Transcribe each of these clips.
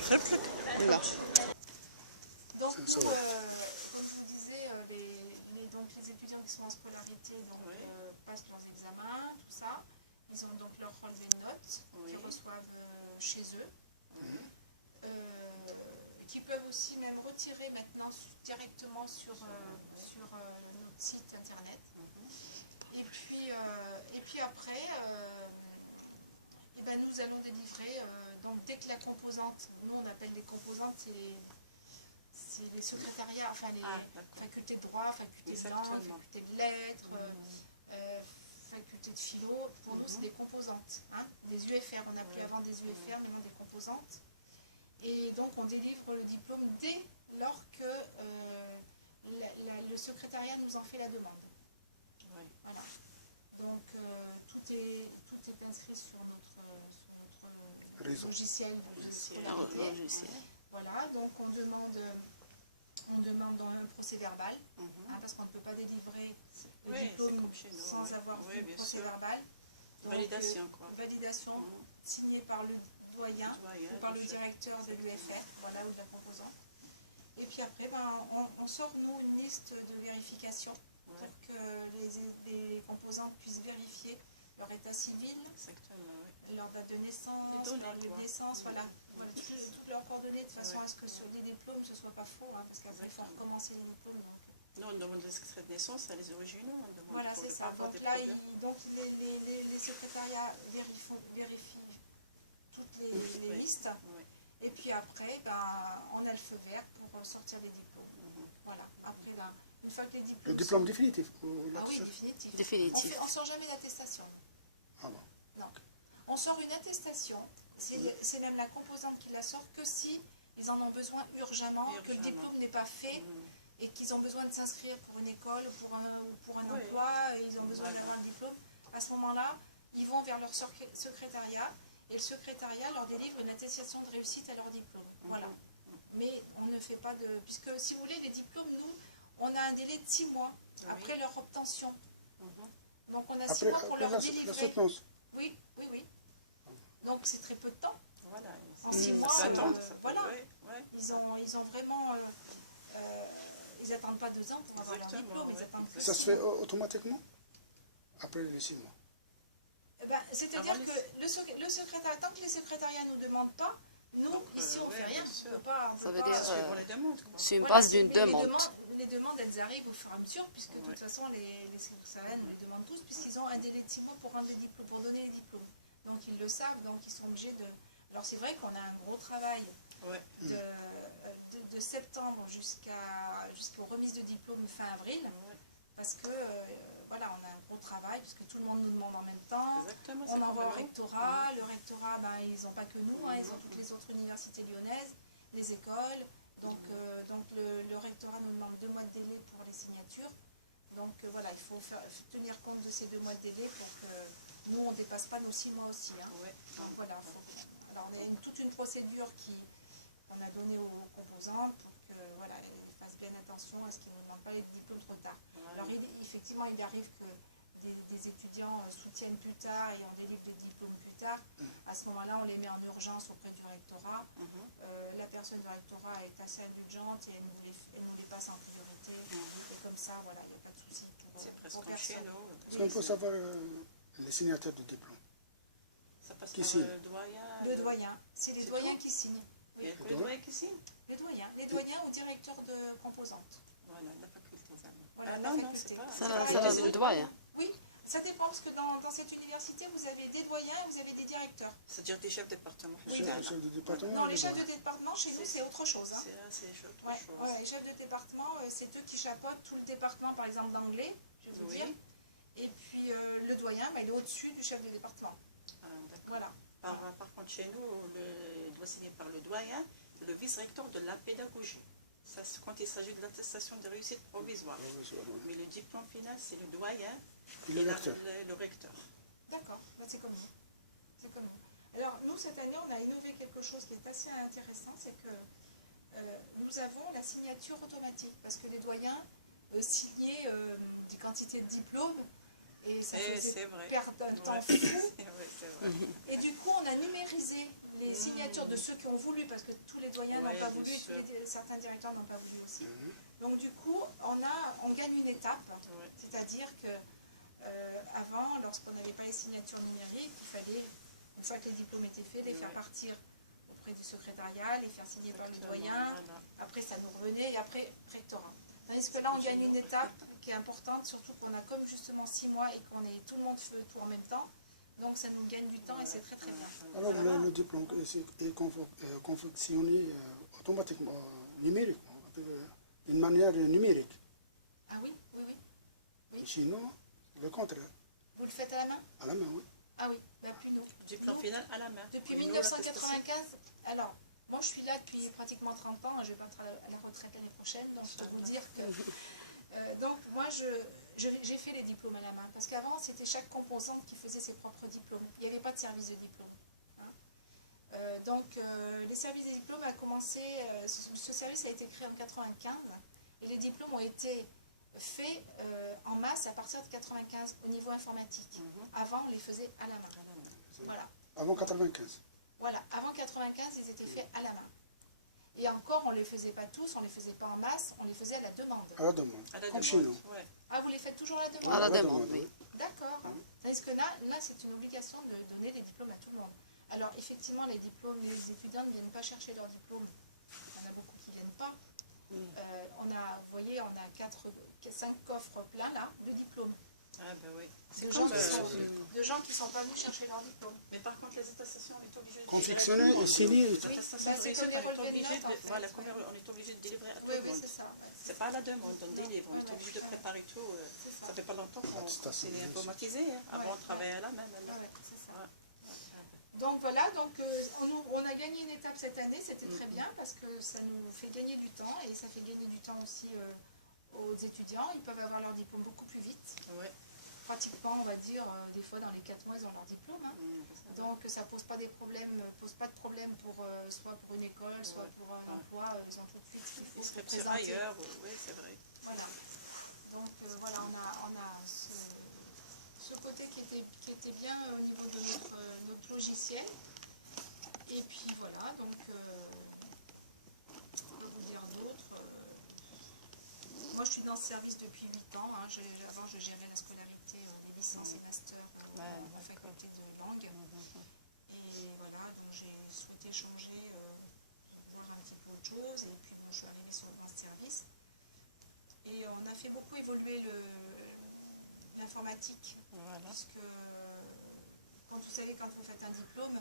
Voilà. Donc, nous, comme je vous disais, les étudiants qui sont en scolarité passent leurs examens, tout ça. Ils ont donc leur relevé de notes qu'ils reçoivent chez eux. Qui peuvent aussi même retirer maintenant directement sur notre site internet. Et puis après, nous allons délivrer, donc dès que la composante, nous on appelle les composantes, c'est les secrétariats, enfin les facultés de droit, facultés de langue, facultés de lettres, facultés de philo, pour nous c'est des composantes, hein, des UFR, on appelait avant des UFR, maintenant des composantes. Et donc on délivre le diplôme dès lors que le secrétariat nous en fait la demande. Oui. Voilà. Donc tout est inscrit sur notre logiciel. Voilà, donc on demande dans un procès-verbal, parce qu'on ne peut pas délivrer le diplôme sans avoir fait un procès-verbal. Validation, quoi. Validation signée par le doyen ou par le directeur de l'UFR, voilà, ou de la composante. Et puis après, on sort, nous, une liste de vérification pour que les composantes puissent vérifier leur état civil, leur date de naissance, leur lieu de naissance, voilà, toutes leurs coordonnées, de façon à ce que sur des diplômes, ce ne soit pas faux, hein, parce qu'après, il faut recommencer les diplômes. Non, on demande l'extrait de naissance, c'est les originaux. Voilà, c'est ça. Donc là, les secrétariats vérifient toutes les listes. Et puis après, on a le feu vert pour sortir les diplômes. Voilà. Après, une fois que les diplômes... Le diplôme définitif? Ah oui, définitif. On ne sort jamais d'attestation. Ah bon? Non. On sort une attestation. C'est même la composante qui la sort que si ils en ont besoin urgemment, que le diplôme n'est pas fait et qu'ils ont besoin de s'inscrire pour une école ou pour un emploi, et ils ont besoin d'avoir un diplôme. À ce moment-là, ils vont vers leur secrétariat et le secrétariat leur délivre une attestation de réussite à leur diplôme. Voilà. Mais on ne fait pas de... Puisque, si vous voulez, les diplômes, nous, on a un délai de 6 mois après leur obtention. Donc, on a 6 mois pour leur délivrer. Oui. Donc, c'est très peu de temps. Voilà. En 6 mois, voilà. Ils ont vraiment... ils n'attendent pas 2 ans pour avoir leur diplôme. Ça se fait automatiquement après les 6 mois? C'est-à-dire que le secrétariat, tant que les secrétariats ne nous demandent pas, nous, ici, on ne fait rien. Ça veut dire, c'est une base d'une demande. Les demandes, elles arrivent au fur et à mesure, puisque de toute façon, les secrétariats nous les demandent tous, puisqu'ils ont un délai de 6 mois pour rendre les diplômes, pour donner les diplômes. Donc, ils le savent, donc ils sont obligés de... Alors, c'est vrai qu'on a un gros travail de septembre jusqu'aux remises de diplôme fin avril, parce que... voilà, on a un gros travail, puisque tout le monde nous demande en même temps. On envoie au rectorat. Le rectorat, ils n'ont pas que nous, ils ont toutes les autres universités lyonnaises, les écoles. Donc le rectorat nous demande 2 mois de délai pour les signatures. Donc voilà, il faut tenir compte de ces 2 mois de délai pour que nous, on ne dépasse pas nos 6 mois aussi. Donc voilà, alors on a toute une procédure qu'on a donnée aux composantes pour que voilà, ils fassent bien attention à ce qu'ils ne demandent pas les diplômes trop tard. Alors effectivement, il arrive que des étudiants soutiennent plus tard et on délivre les diplômes plus tard. À ce moment-là, on les met en urgence auprès du rectorat. La personne du rectorat est assez indulgente et elle nous les passe en priorité. Et comme ça, voilà, il n'y a pas de souci. C'est presque comme chez nous. Est-ce qu'on peut savoir les signataires de diplôme? Ça passe par le doyen? Le doyen. C'est les doyens qui signent. Oui. Le doyen qui signe? Les doyens ou directeurs de composantes. Voilà, la faculté. Voilà, non, c'est pas... Ça va, le doyen. Oui, ça dépend, parce que dans cette université, vous avez des doyens et vous avez des directeurs. C'est-à-dire des chefs de département. Non, les chefs de département, chez nous, c'est autre chose. C'est autre chose. Les chefs de département, c'est eux qui chapeautent tout le département, par exemple, d'anglais, je vais vous dire. Et puis, le doyen, il est au-dessus du chef de département. Voilà. Par contre, chez nous, il doit signer par le doyen, le vice-recteur de la pédagogie. Ça, quand il s'agit de l'attestation de réussite provisoire. Mais le diplôme final, c'est le doyen et le recteur. D'accord, c'est comme nous. Alors, nous, cette année, on a innové quelque chose qui est assez intéressant, c'est que nous avons la signature automatique, parce que les doyens signaient des quantités de diplômes, et ça faisait perdre un temps fou. Et du coup, on a numérisé les signatures de ceux qui ont voulu, parce que tous les doyens n'ont pas voulu, et certains directeurs n'ont pas voulu aussi. Donc du coup, on gagne une étape, c'est-à-dire que avant, lorsqu'on n'avait pas les signatures numériques, il fallait, une fois que les diplômes étaient faits, les faire partir auprès du secrétariat, les faire signer par le doyen, après ça nous revenait, et après rectorat. Tandis que là, on gagne une étape qui est importante, surtout qu'on a comme justement 6 mois et qu'on est tout le monde fait tout en même temps. Donc ça nous gagne du temps et c'est très très bien. Alors le diplôme est confectionné automatiquement, numériquement, d'une manière numérique. Ah oui, oui, oui. Sinon, le contraire. Vous le faites à la main? À la main, oui. Ah oui, ben puis nous. Diplôme final à la main. Depuis 1995, alors, moi je suis là depuis pratiquement 30 ans, je vais partir à la retraite l'année prochaine, donc je peux vous dire que... donc moi j'ai fait les diplômes à la main, parce qu'avant c'était chaque composante qui faisait ses propres diplômes. Il n'y avait pas de service de diplôme. Hein. Les services de diplôme a commencé, ce service a été créé en 95, et les diplômes ont été faits en masse à partir de 95 au niveau informatique. Avant on les faisait à la main. Voilà. Avant 95. Voilà, avant 95, ils étaient faits à la main. Et encore, on ne les faisait pas tous, on ne les faisait pas en masse, on les faisait à la demande. À la demande, comme chez nous. Ouais. Ah, vous les faites toujours à la demande? À la demande, oui. D'accord. Parce que là c'est une obligation de donner les diplômes à tout le monde. Alors, effectivement, les diplômes, les étudiants ne viennent pas chercher leurs diplômes. Il y en a beaucoup qui ne viennent pas. On a, vous voyez, on a 5 coffres pleins, là, de diplômes. Ah ben oui. De gens qui ne sont pas venus chercher leur diplôme. Mais par contre, les attestations, on est obligé de... Confectionner et signer. Oui, c'est comme les relevés de notes, en fait. Voilà, on est obligé de délivrer à tout Oui, le oui, monde. c'est ça. C'est pas à la demande, on délivre, on est obligé de préparer tout. Ça fait pas longtemps qu'on s'est informatisé. Avant, on travaillait à la main. C'est ça. Donc voilà, on a gagné une étape cette année, c'était très bien parce que ça nous fait gagner du temps et ça fait gagner du temps aussi aux étudiants. Ils peuvent avoir leur diplôme beaucoup plus vite. Ouais. Pratiquement, on va dire, des fois dans les 4 mois, ils ont leur diplôme. Hein. Donc ça pose pas de problème pour soit pour une école, soit pour un emploi. Ils ont tout de suite ce qu'il faut se présenter. Ailleurs, oui, c'est vrai. Voilà. Donc voilà, on a ce côté qui était bien au niveau de notre logiciel. Et puis voilà, donc je peux vous dire d'autres. Moi je suis dans ce service depuis 8 ans. Hein. Avant je gérais la scolarité, les licences et masters en faculté de langue. Et voilà, donc j'ai souhaité changer pour voir un petit peu autre chose. Et puis bon, je suis arrivée sur le service. Et on a fait beaucoup évoluer l'informatique. Voilà. Puisque, quand vous savez, quand vous faites un diplôme,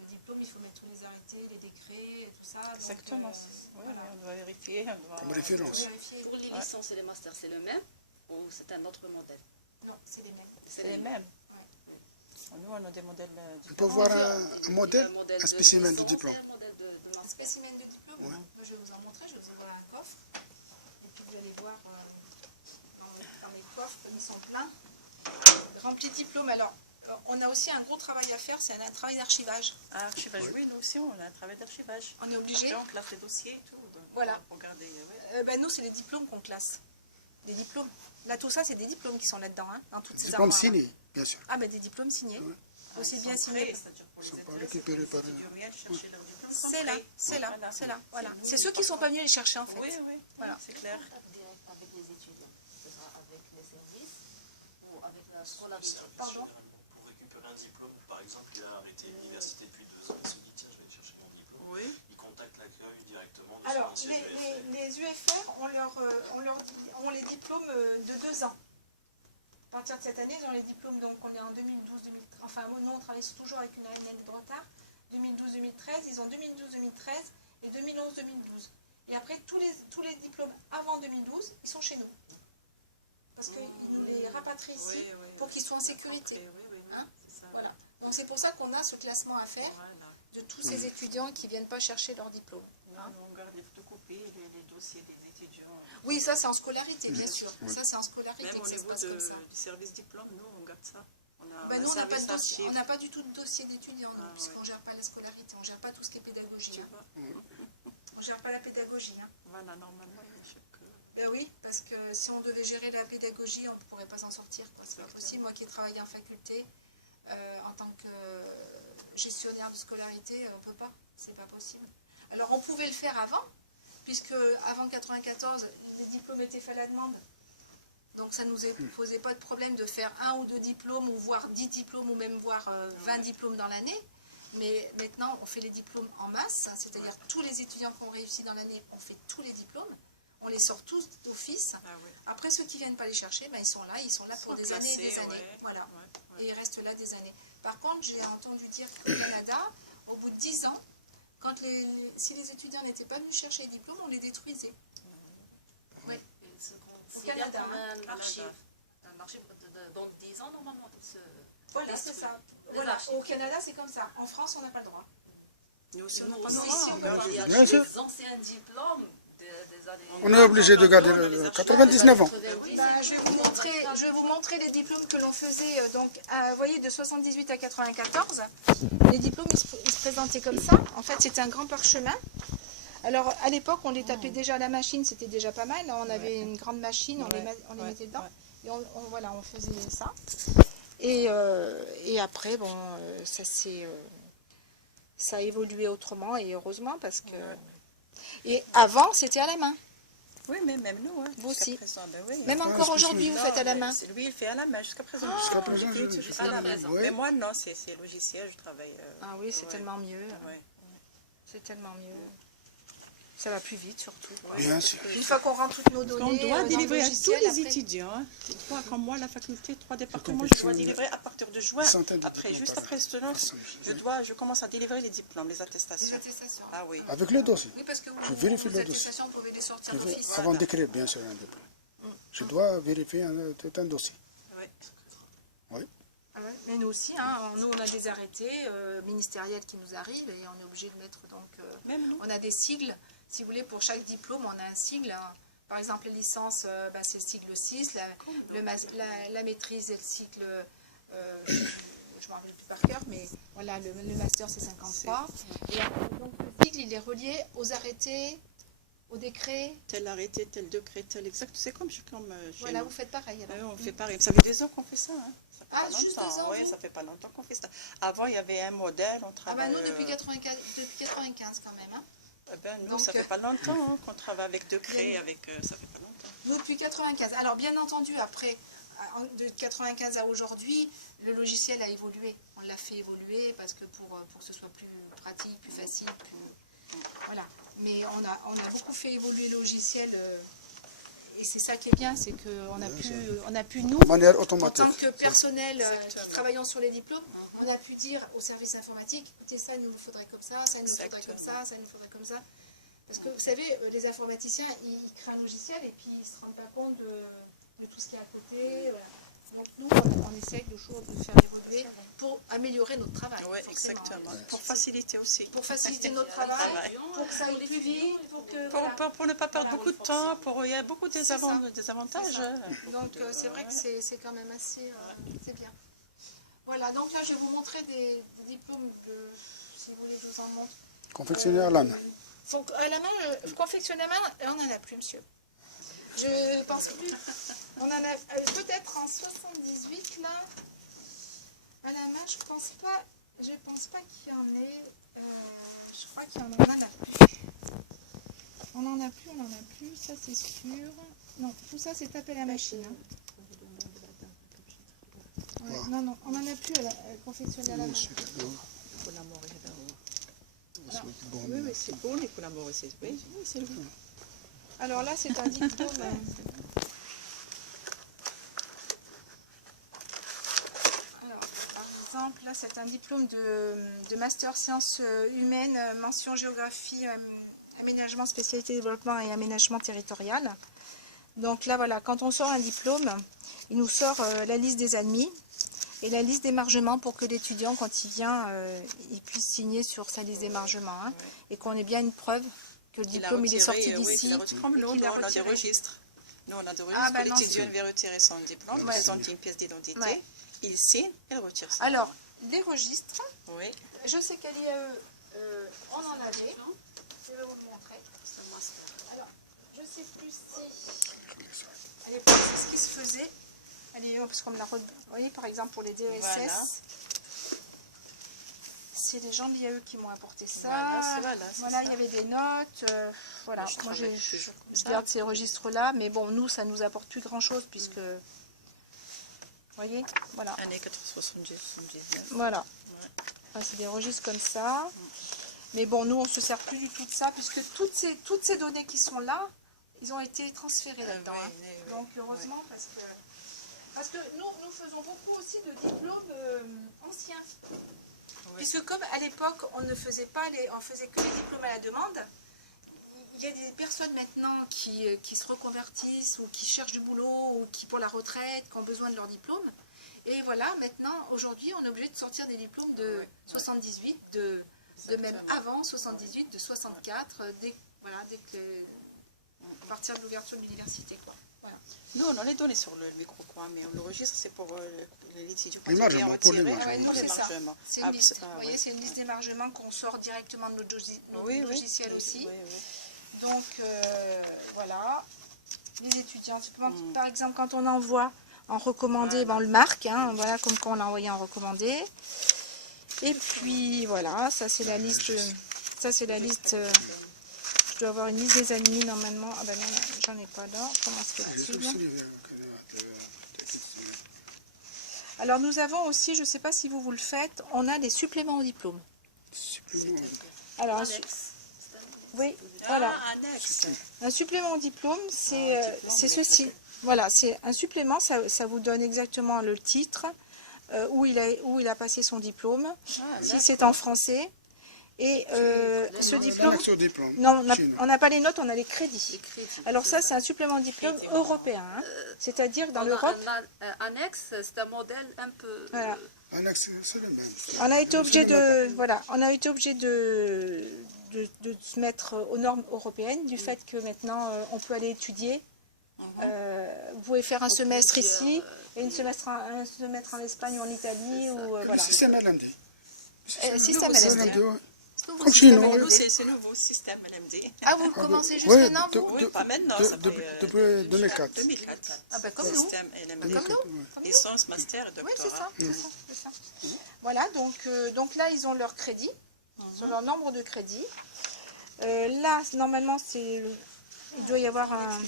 le diplôme, il faut mettre tous les arrêtés, les décrets, et tout ça. Exactement. Donc, voilà. On doit vérifier. Comme référence. Pour les licences et les masters, c'est le même ou c'est un autre modèle? Non, c'est les mêmes. C'est les mêmes. Ouais. Nous, on a des modèles On peut voir un modèle, un spécimen de diplôme. Un spécimen de diplôme, je vais vous en montrer, je vais vous envoyer un coffre. Et puis vous allez voir dans mes coffres, comme ils sont pleins, remplis de diplômes. Alors, on a aussi un gros travail à faire, c'est un travail d'archivage. Archivage, oui, nous aussi, on a un travail d'archivage. On est obligé. Après, on classe les dossiers et tout. Donc voilà. Pour garder, nous, c'est les diplômes qu'on classe. Des diplômes. Là, tout ça, c'est des diplômes qui sont là-dedans, hein, dans toutes ces Diplôme armoires. signé, bien sûr. Ah, mais des diplômes signés. Ouais. Aussi bien signés. Ils ne sont pas récupérés par... C'est là, c'est là, c'est là. Voilà. C'est ceux qui ne sont pas venus les chercher, en fait. Oui, oui, voilà. C'est clair. Direct avec les étudiants, ce sera avec les services ou avec la scolarité. Pardon. Pour récupérer un diplôme, par exemple, il a arrêté l'université depuis 2 ans, il se dit tiens, je vais aller chercher mon diplôme. Oui. Il contacte l'accueil directement. Alors, les UFR ont les diplômes de 2 ans. À partir de cette année, ils ont les diplômes, donc on est en 2012, enfin nous on travaille toujours avec une année de retard, 2012-2013, ils ont 2012-2013 et 2011-2012. Et après, tous les diplômes avant 2012, ils sont chez nous. Parce qu'ils nous les rapatrient ici pour qu'ils soient en sécurité. Hein, voilà. Donc c'est pour ça qu'on a ce classement à faire de tous ces étudiants qui ne viennent pas chercher leur diplôme. Hein? On garde les photocopies, les dossiers des étudiants. Oui, ça c'est en scolarité, bien sûr. Ça c'est en scolarité Même que ça se passe comme ça. Du service diplôme, nous on garde ça. Nous on n'a pas de dossier, on n'a pas du tout de dossier d'étudiants, puisqu'on ne gère pas la scolarité, on ne gère pas tout ce qui est pédagogie. On ne gère pas la pédagogie. Hein. Voilà, normalement, oui, parce que si on devait gérer la pédagogie, on ne pourrait pas s'en sortir. C'est pas possible. Moi qui ai travaillé en faculté, en tant que gestionnaire de scolarité, on ne peut pas, c'est pas possible. Alors on pouvait le faire avant, puisque avant 94, les diplômes étaient faits à la demande. Donc ça ne nous posait pas de problème de faire 1 ou 2 diplômes, ou voire 10 diplômes, ou même voire 20 diplômes dans l'année. Mais maintenant, on fait les diplômes en masse, c'est-à-dire tous les étudiants qui ont réussi dans l'année, on fait tous les diplômes. On les sort tous d'office. Après, ceux qui ne viennent pas les chercher, ben, ils sont là pour des années et des années. Voilà. Et ils restent là des années. Par contre, j'ai entendu dire qu'au Canada, au bout de 10 ans, si les étudiants n'étaient pas venus chercher les diplômes, on les détruisait. Oui. Au Canada, un marché dans 10 ans, normalement, voilà, c'est ça. Voilà. Au Canada, c'est comme ça. En France, on n'a pas le droit. Nous aussi, on n'a pas le le droit. droit. Il y a Bien sûr. des anciens diplômes des années... On est obligé de garder 99 ans. Je vais vous montrer les diplômes que l'on faisait, donc, vous voyez, de 78 à 94. Les diplômes, ils se présentaient comme ça. En fait, c'était un grand parchemin. Alors, à l'époque, on les tapait déjà à la machine, c'était déjà pas mal. On avait une grande machine, on les mettait dedans. Et voilà, on faisait ça. Et après, bon, ça a évolué autrement, et heureusement, parce que... Et avant, c'était à la main. Oui, mais même nous, hein, vous aussi. Présent, ben oui. Même encore aujourd'hui, vous faites à la main. Lui, il fait à la main jusqu'à présent. Jusqu'à présent, je fais à la main. Mais moi, non, c'est logiciel, je travaille. Ah oui, c'est tellement mieux. Ouais. C'est tellement mieux. Ça va plus vite, surtout. Bien sûr. Une fois qu'on rentre toutes nos données, on doit délivrer à tous les étudiants. Hein. Comme moi, la faculté, 3 départements, je dois délivrer à partir de juin. Après, juste après je commence à délivrer les diplômes, les attestations. Les attestations. Ah oui. Avec le dossier. Oui, parce que Je vérifie les le dossier. attestations, vous pouvez les sortir d'office. Avant d'écrire, bien sûr, un diplôme. Je dois vérifier tout un dossier. Oui. Oui. Ah ouais. Mais nous aussi, hein, nous on a des arrêtés ministériels qui nous arrivent et on est obligé de mettre donc... Même nous. On a des sigles. Si vous voulez, pour chaque diplôme, on a un sigle. Hein. Par exemple, la licence, c'est le sigle 6. La maîtrise, c'est le sigle... je ne me rappelle plus par cœur, mais voilà, le master, c'est 53. Et donc, le sigle, il est relié aux arrêtés, aux décrets. Tel arrêté, tel décret, tel exact. C'est comme chez voilà, nous. vous faites pareil. Alors. On fait pareil. Ça fait 2 ans qu'on fait ça. Hein. Ah, juste 2 ans, oui, ça fait pas longtemps qu'on fait ça. Avant, il y avait un modèle, on travaille... Ah ben nous, depuis 95 quand même. Hein. Nous, donc, ça fait pas longtemps hein, qu'on travaille avec décret, ça fait pas longtemps. Nous, depuis 95. Alors, bien entendu, après, de 95 à aujourd'hui, le logiciel a évolué. On l'a fait évoluer parce que pour que ce soit plus pratique, plus facile, voilà. Mais on a beaucoup fait évoluer le logiciel... Et c'est ça qui est bien, c'est qu'on a pu, nous, en tant que personnel qui travaillons sur les diplômes, on a pu dire au service informatique, écoutez, ça, il nous faudrait comme ça, ça, il nous faudrait comme ça, ça, il nous faudrait comme ça. Parce que, vous savez, les informaticiens, ils créent un logiciel et puis ils ne se rendent pas compte de tout ce qui est à côté. Voilà. Donc nous, on essaie toujours de faire évoluer pour améliorer notre travail. Oui, exactement. Pour faciliter aussi. Pour faciliter notre travail, pour que ça aille plus vite, pour ne pas perdre beaucoup de temps, il y a beaucoup de désavantages. Donc c'est vrai que c'est quand même assez... c'est bien. Voilà, donc là je vais vous montrer des diplômes, si vous voulez je vous en montre. Confectionner à la main. À la main, confectionner à la main, on n'en a plus, monsieur. Je pense plus. On en a peut-être en 78 là. À la main, je pense pas qu'il y en ait. Je crois qu'il y en a plus. On n'en a plus, ça c'est sûr. Non, tout ça c'est tapé à la machine. Hein. Ouais, non, on n'en a plus à confectionner à la main. Oui, c'est beau les collaborer. Oui, c'est le bon. Alors là, c'est un diplôme. Alors, par exemple, là, c'est un diplôme de master sciences humaines, mention géographie, aménagement, spécialité développement et aménagement territorial. Donc là, voilà, quand on sort un diplôme, il nous sort la liste des admis et la liste d'émargement pour que l'étudiant, quand il vient, il puisse signer sur sa liste d'émargement hein, et qu'on ait bien une preuve que le diplôme il est sorti d'ici. Comme nous, on a des registres. Nous, on a des registres. L'étudiant vient retirer son diplôme, présenter une pièce d'identité, il signe, il retire ça. Alors, les registres, oui. Je sais qu'à l'IAE, on en avait. Je vais vous le montrer. Alors, je ne sais plus si... À l'époque, c'est ce qui se faisait. Allez, parce qu'on me l'a... Vous voyez, par exemple, pour les DESS, c'est les gens de l'IAE qui m'ont apporté ça. Voilà, il y avait des notes. Voilà, moi je garde ces registres-là, mais bon, nous, ça nous apporte plus grand-chose puisque, vous voyez, voilà. Année 70, 79. Voilà. Ouais. Enfin, c'est des registres comme ça. Mais bon, nous, on ne se sert plus du tout de ça puisque toutes ces données qui sont là, ils ont été transférés là-dedans. Donc, heureusement, parce que nous faisons beaucoup aussi de diplômes anciens. Puisque comme à l'époque, on ne faisait pas on faisait que les diplômes à la demande, il y a des personnes maintenant qui se reconvertissent ou qui cherchent du boulot ou qui pour la retraite, qui ont besoin de leur diplôme. Et voilà, maintenant, aujourd'hui, on est obligé de sortir des diplômes de 78, de même avant 78, de 64, à partir de l'ouverture de l'université. Voilà. Nous, on les donné sur le micro, quoi, mais on l'enregistre, c'est pour les étudiants. L'émargement, pour l'émargement. C'est ça. C'est une liste. Vous voyez, c'est une liste d'émargement qu'on sort directement de notre logiciel aussi. Donc, voilà. Les étudiants, par exemple, quand on envoie en recommandé, on le marque, hein, voilà, comme quand on l'a envoyé en recommandé. Et puis, voilà, ça c'est la liste. Ça c'est la liste. Je dois avoir une liste des admis normalement. Ah ben non, j'en ai pas là. Comment se fait-il? Alors nous avons aussi, je ne sais pas si vous le faites, on a des suppléments au diplôme. Alors, oui, voilà. Un supplément au diplôme, c'est ceci. Voilà, c'est un supplément, ça vous donne exactement le titre, où il a passé son diplôme, si c'est en français. Et ce diplôme, non, on n'a pas les notes, on a les crédits. Alors ça, c'est un supplément de diplôme européen, hein. C'est-à-dire dans l'Europe. Annexe, c'est un modèle un peu. Voilà. On a été obligé de se mettre aux normes européennes du fait que maintenant on peut aller étudier. Vous pouvez faire un semestre ici et un semestre en Espagne ou en Italie ou voilà. Système LMD. Système LMD. Comme chez nous. Nous, c'est ce nouveau système LMD. Ah, vous commencez juste maintenant, vous? Oui, pas maintenant, ça fait depuis 2004. 2004. Ah ben comme nous. Système LMD. Comme nous. Licence, master et doctorat. Oui, c'est ça. Voilà, donc là, ils ont leur crédit, ils ont leur nombre de crédits. Là, normalement, il doit y avoir un...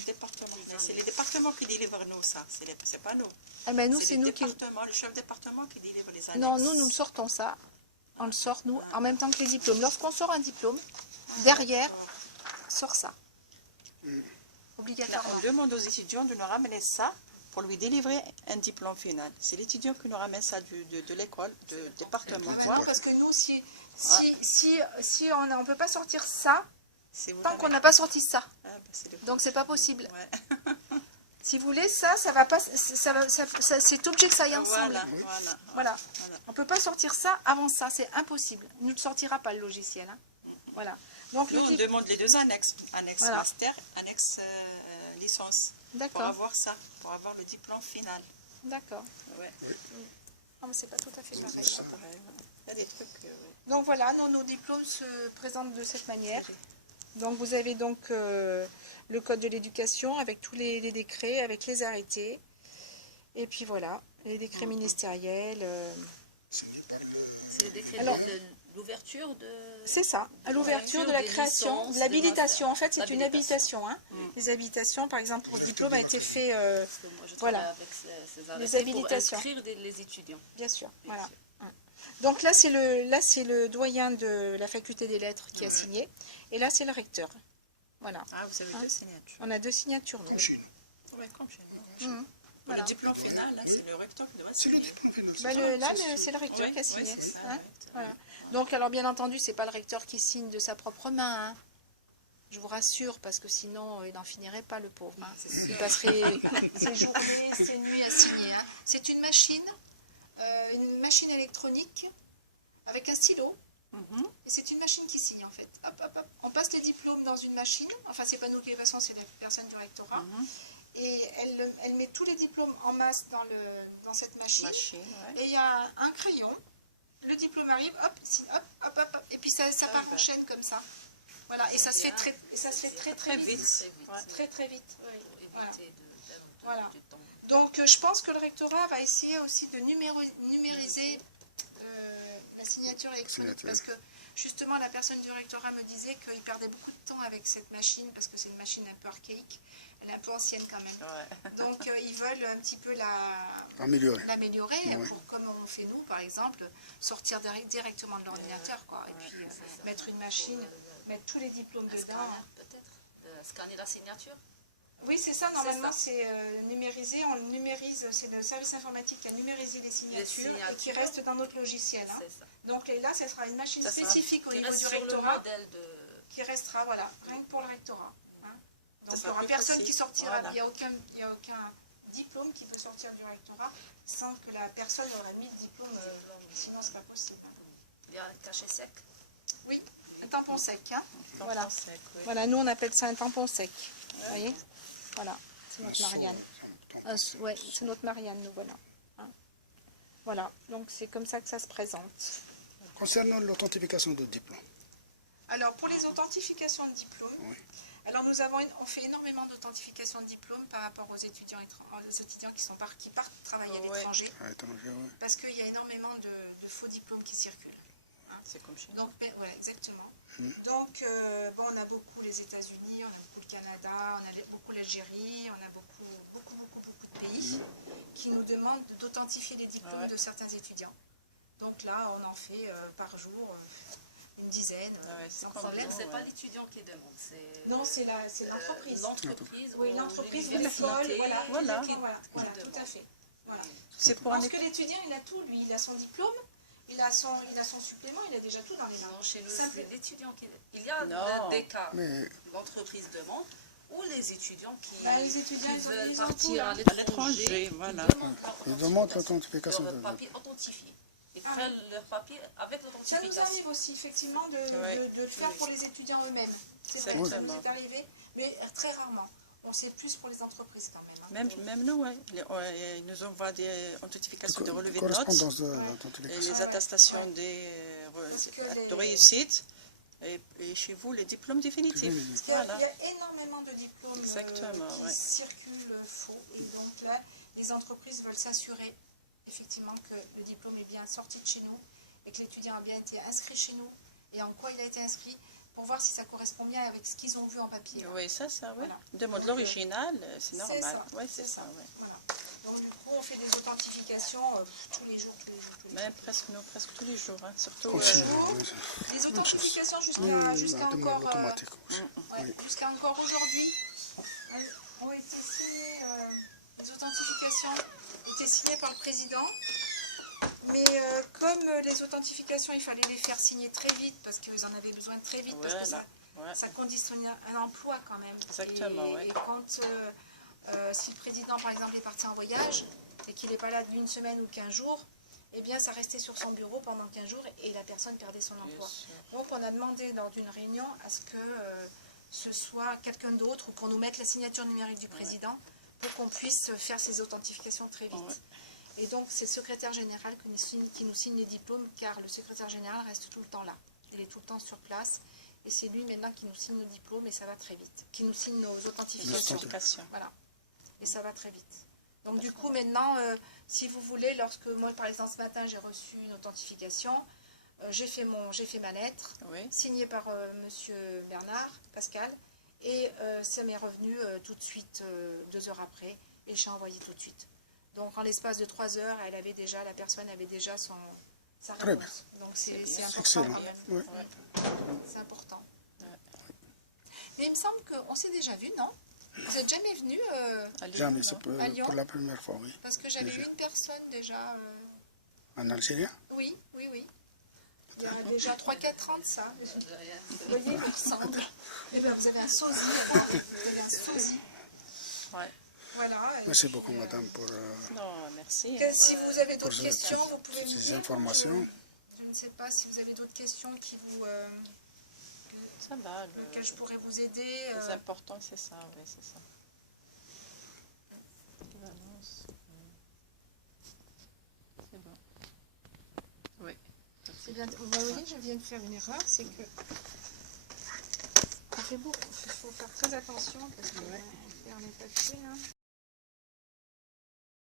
C'est les départements qui délivrent nous, ça. C'est pas nous. Ah ben nous, c'est nous qui... Le chef département qui délivre les annexes. Non, nous sortons ça. On le sort, nous, en même temps que les diplômes. Lorsqu'on sort un diplôme, derrière, sort ça. Obligatoirement. On demande aux étudiants de nous ramener ça pour lui délivrer un diplôme final. C'est l'étudiant qui nous ramène ça de l'école, du département. Non, parce que nous, si on ne peut pas sortir ça, tant qu'on n'a pas sorti ça. Donc, c'est pas possible. Ouais. Si vous voulez, ça va pas, c'est obligé que ça aille ensemble. Voilà. On ne peut pas sortir ça avant ça, c'est impossible. Il ne sortira pas le logiciel. Hein. Voilà. Donc, nous, on demande les deux annexes. Annexe master, annexe licence. Pour avoir ça, pour avoir le diplôme final. D'accord. Ouais. Non, mais c'est pas tout à fait pareil. Il y a des trucs... Donc voilà, nos diplômes se présentent de cette manière. Donc vous avez donc le code de l'éducation avec tous les décrets, avec les arrêtés. Et puis voilà, les décrets ministériels. C'est le décret de l'ouverture de... C'est ça, à l'ouverture de la création, de l'habilitation. En fait, c'est une habilitation. Hein. Les habilitations, par exemple, pour le diplôme, a été fait... voilà, les habilitations. Pour inscrire les étudiants. Bien sûr, voilà. Donc là, c'est le doyen de la faculté des lettres qui a signé. Et là, c'est le recteur. Voilà. Ah, vous avez deux signatures. On a deux signatures. Comme chez nous. Oui, comme chez nous. Voilà. Le diplôme final, là, c'est le recteur qui doit signer. C'est le diplôme final. Là, c'est le recteur qui a signé. Hein, voilà. Donc, alors, bien entendu, c'est pas le recteur qui signe de sa propre main. Hein. Je vous rassure, parce que sinon, il n'en finirait pas, le pauvre. Hein. Il passerait ses journées, ses nuits à signer. Hein. C'est une machine électronique avec un stylo. Et c'est une machine qui signe en fait. Hop, hop, hop. On passe les diplômes dans une machine. Enfin, c'est pas nous qui les passons, c'est la personne du rectorat. Et elle met tous les diplômes en masse dans cette machine. Et il y a un crayon. Le diplôme arrive, hop, signe, hop, hop, hop, hop. Et puis ça part en chaîne comme ça. Voilà. Et ça se fait très vite. Très très vite. Oui. Voilà. Donc je pense que le rectorat va essayer aussi de numériser La signature électronique, parce que justement la personne du rectorat me disait qu'il perdait beaucoup de temps avec cette machine, parce que c'est une machine un peu archaïque, elle est un peu ancienne quand même. Ouais. Donc ils veulent un petit peu l'améliorer, pour, comme on fait nous par exemple, sortir directement de l'ordinateur, quoi, et puis mettre une machine, mettre tous les diplômes dedans. Peut-être scanner la signature. Oui, c'est ça, normalement c'est numérisé, on le numérise, c'est le service informatique qui a numérisé les signatures et qui reste dans notre logiciel. Hein. Donc là, ce sera une machine spécifique au niveau du rectorat qui restera, voilà, rien que pour le rectorat. Hein. Donc il n'y aura personne qui sortira, il n'y a aucun diplôme qui peut sortir du rectorat sans que la personne aurait mis le diplôme, sinon c'est pas possible. Il y a un cachet sec. Oui, un tampon sec. Hein. Voilà. Sec, oui. Voilà, nous on appelle ça un tampon sec. Vous voyez? Voilà, c'est notre Marianne. Ouais, c'est notre Marianne, nous voilà. Hein. Voilà, donc c'est comme ça que ça se présente. Concernant l'authentification de diplôme. Alors, pour les authentifications de diplôme, alors on fait énormément d'authentification de diplôme par rapport aux étudiants qui partent travailler à l'étranger. Parce qu'il y a énormément de faux diplômes qui circulent. Hein. C'est comme chez nous. Donc, voilà, exactement. Donc, bon, on a beaucoup les États-Unis, on a beaucoup le Canada, on a beaucoup l'Algérie, on a beaucoup de pays qui nous demandent d'authentifier les diplômes de certains étudiants. Donc là, on en fait par jour une dizaine. Le problème, c'est pas l'étudiant qui demande. Non, c'est l'entreprise. L'entreprise. Oui, l'entreprise ou l'école. Voilà, tout à fait. Voilà. Parce que l'étudiant, il a tout, lui, il a son diplôme. Il a son supplément, il a déjà tout dans les mains. Non, chez nous, c'est l'étudiant qui... Il y a des cas, l'entreprise demande, ou les étudiants qui veulent partir à l'étranger, voilà. Ils demandent l'authentification de papier authentifié. Ils prennent leur papier avec l'authentification. Ça nous arrive aussi, effectivement, de le faire pour les étudiants eux-mêmes. C'est vrai que ça nous est arrivé, mais très rarement. On sait plus pour les entreprises quand même. Hein. Même nous, ils nous envoient des authentifications de relevés de notes, et les attestations de réussite, et chez vous, les diplômes définitifs. Il y a énormément de diplômes qui circulent faux, et donc là, les entreprises veulent s'assurer effectivement que le diplôme est bien sorti de chez nous, et que l'étudiant a bien été inscrit chez nous, et en quoi il a été inscrit, pour voir si ça correspond bien avec ce qu'ils ont vu en papier. Oui, ça, oui. Voilà. Demande l'original, c'est normal. Oui, c'est ça. Oui. Voilà. Donc du coup, on fait des authentifications tous les jours. Mais presque tous les jours, hein, surtout. Les authentifications jusqu'à encore aujourd'hui ont été signées. Les authentifications étaient signées par le président. Mais comme les authentifications, il fallait les faire signer très vite, parce qu'ils en avaient besoin très vite, parce que ça conditionne un emploi quand même. Exactement, et quand, si le président, par exemple, est parti en voyage, et qu'il n'est pas là d'une semaine ou 15 jours, eh bien, ça restait sur son bureau pendant 15 jours, et la personne perdait son emploi. Donc, on a demandé dans une réunion à ce que ce soit quelqu'un d'autre, ou qu'on nous mette la signature numérique du président, pour qu'on puisse faire ces authentifications très vite. Et donc, c'est le secrétaire général qui nous signe les diplômes, car le secrétaire général reste tout le temps là. Il est tout le temps sur place. Et c'est lui maintenant qui nous signe nos diplômes, et ça va très vite. Qui nous signe nos authentifications. Voilà. Et ça va très vite. Donc, du coup, maintenant, si vous voulez, lorsque moi, par exemple, ce matin, j'ai reçu une authentification, j'ai fait ma lettre, signée par monsieur Bernard, Pascal, et ça m'est revenu tout de suite, 2 heures après, et j'ai envoyé tout de suite. Donc, en l'espace de 3 heures, la personne avait déjà sa réponse. Donc, c'est important. C'est important. Mais il me semble qu'on s'est déjà vu, non? Vous n'êtes jamais venu à Lyon? Pour la première fois, oui. Parce que j'avais eu une personne déjà... En Algérie? Oui. Il y a déjà 3-4 ans de ça. Vous voyez, il me ressemble. Eh bien, vous avez un sosie. Ouais. Voilà. Merci beaucoup, madame, pour... Non, merci. Si vous avez d'autres questions, vous pouvez me dire. Ces informations. Je ne sais pas si vous avez d'autres questions qui vous... ça va. Lequel je pourrais vous aider. Le plus important, c'est ça, oui, c'est ça. C'est bon. Oui. C'est bien. Vous voyez, je viens de faire une erreur, c'est que... Il faut faire très attention, parce qu'on fait un papier, hein.